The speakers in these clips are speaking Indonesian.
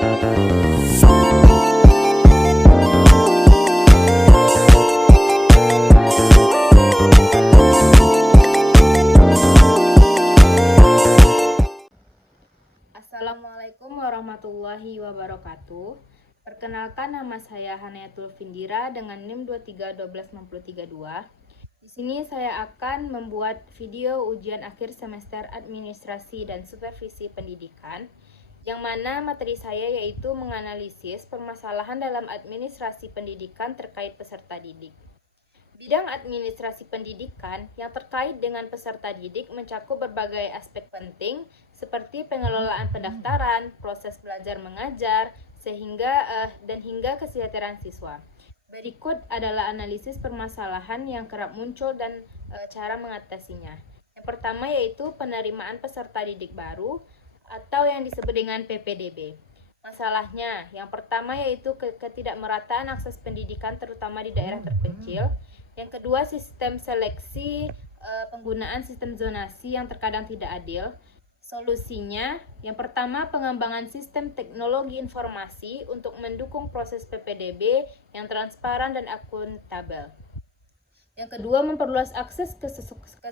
Assalamualaikum warahmatullahi wabarakatuh. Perkenalkan, nama saya Haneatul Findira dengan NIM 2312632. Di sini saya akan membuat video ujian akhir semester Administrasi dan Supervisi Pendidikan, yang mana materi saya yaitu menganalisis permasalahan dalam administrasi pendidikan terkait peserta didik. Bidang administrasi pendidikan yang terkait dengan peserta didik mencakup berbagai aspek penting seperti pengelolaan pendaftaran, proses belajar mengajar, hingga kesejahteraan siswa. Berikut adalah analisis permasalahan yang kerap muncul dan cara mengatasinya. Yang pertama yaitu penerimaan peserta didik baru atau yang disebut dengan PPDB. Masalahnya, yang pertama yaitu ketidakmerataan akses pendidikan terutama di daerah terpencil. Yang kedua, sistem seleksi, penggunaan sistem zonasi yang terkadang tidak adil. Solusinya, yang pertama, pengembangan sistem teknologi informasi untuk mendukung proses PPDB yang transparan dan akuntabel. Yang kedua, memperluas akses ke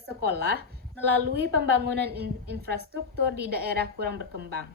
sekolah melalui pembangunan infrastruktur di daerah kurang berkembang.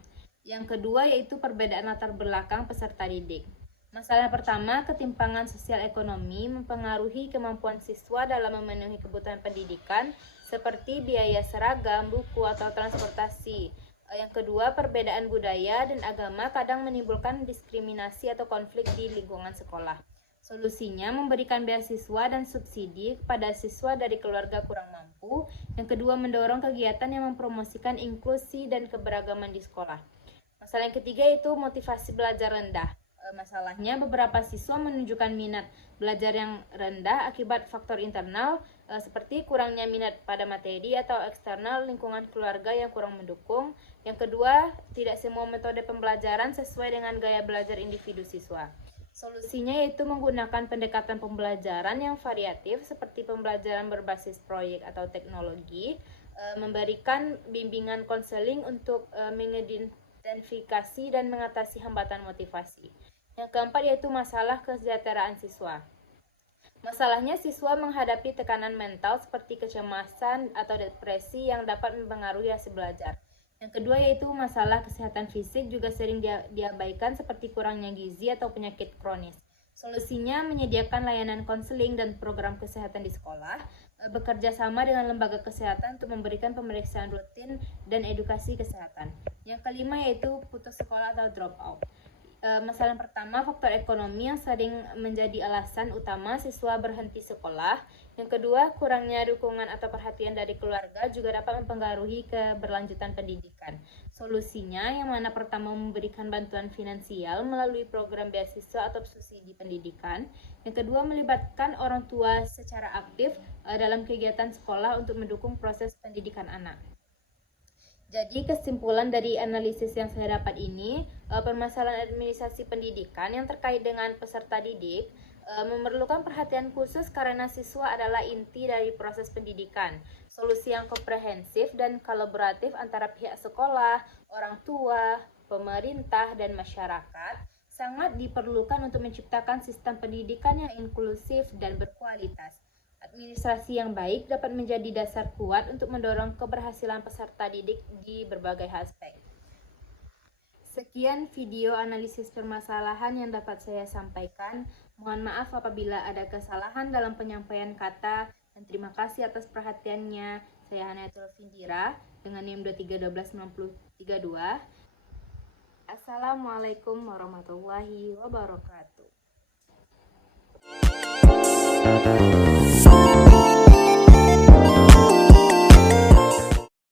Yang kedua yaitu perbedaan latar belakang peserta didik. Masalah pertama, ketimpangan sosial ekonomi mempengaruhi kemampuan siswa dalam memenuhi kebutuhan pendidikan seperti biaya seragam, buku, atau transportasi. Yang kedua, perbedaan budaya dan agama kadang menimbulkan diskriminasi atau konflik di lingkungan sekolah. Solusinya, memberikan beasiswa dan subsidi kepada siswa dari keluarga kurang mampu. Yang kedua, mendorong kegiatan yang mempromosikan inklusi dan keberagaman di sekolah. Masalah yang ketiga yaitu motivasi belajar rendah. Masalahnya, beberapa siswa menunjukkan minat belajar yang rendah akibat faktor internal seperti kurangnya minat pada materi atau eksternal lingkungan keluarga yang kurang mendukung. Yang kedua, tidak semua metode pembelajaran sesuai dengan gaya belajar individu siswa. Solusinya yaitu menggunakan pendekatan pembelajaran yang variatif seperti pembelajaran berbasis proyek atau teknologi, memberikan bimbingan konseling untuk mengidentifikasi dan mengatasi hambatan motivasi. Yang keempat yaitu masalah kesejahteraan siswa. Masalahnya, siswa menghadapi tekanan mental seperti kecemasan atau depresi yang dapat mempengaruhi hasil belajar. Yang kedua yaitu masalah kesehatan fisik juga sering diabaikan seperti kurangnya gizi atau penyakit kronis. Solusinya, menyediakan layanan konseling dan program kesehatan di sekolah, bekerja sama dengan lembaga kesehatan untuk memberikan pemeriksaan rutin dan edukasi kesehatan. Yang kelima yaitu putus sekolah atau drop out. Masalah yang pertama, faktor ekonomi yang sering menjadi alasan utama siswa berhenti sekolah. Yang kedua, kurangnya dukungan atau perhatian dari keluarga juga dapat mempengaruhi keberlanjutan pendidikan. Solusinya, yang mana pertama memberikan bantuan finansial melalui program beasiswa atau subsidi pendidikan. Yang kedua, melibatkan orang tua secara aktif dalam kegiatan sekolah untuk mendukung proses pendidikan anak. Jadi kesimpulan dari analisis yang saya dapat ini, permasalahan administrasi pendidikan yang terkait dengan peserta didik memerlukan perhatian khusus karena siswa adalah inti dari proses pendidikan. Solusi yang komprehensif dan kolaboratif antara pihak sekolah, orang tua, pemerintah, dan masyarakat sangat diperlukan untuk menciptakan sistem pendidikan yang inklusif dan berkualitas. Administrasi yang baik dapat menjadi dasar kuat untuk mendorong keberhasilan peserta didik di berbagai aspek. Sekian video analisis permasalahan yang dapat saya sampaikan. Mohon maaf apabila ada kesalahan dalam penyampaian kata, dan terima kasih atas perhatiannya. Saya Haneatul Findira dengan NIM 2312632. Assalamualaikum warahmatullahi wabarakatuh.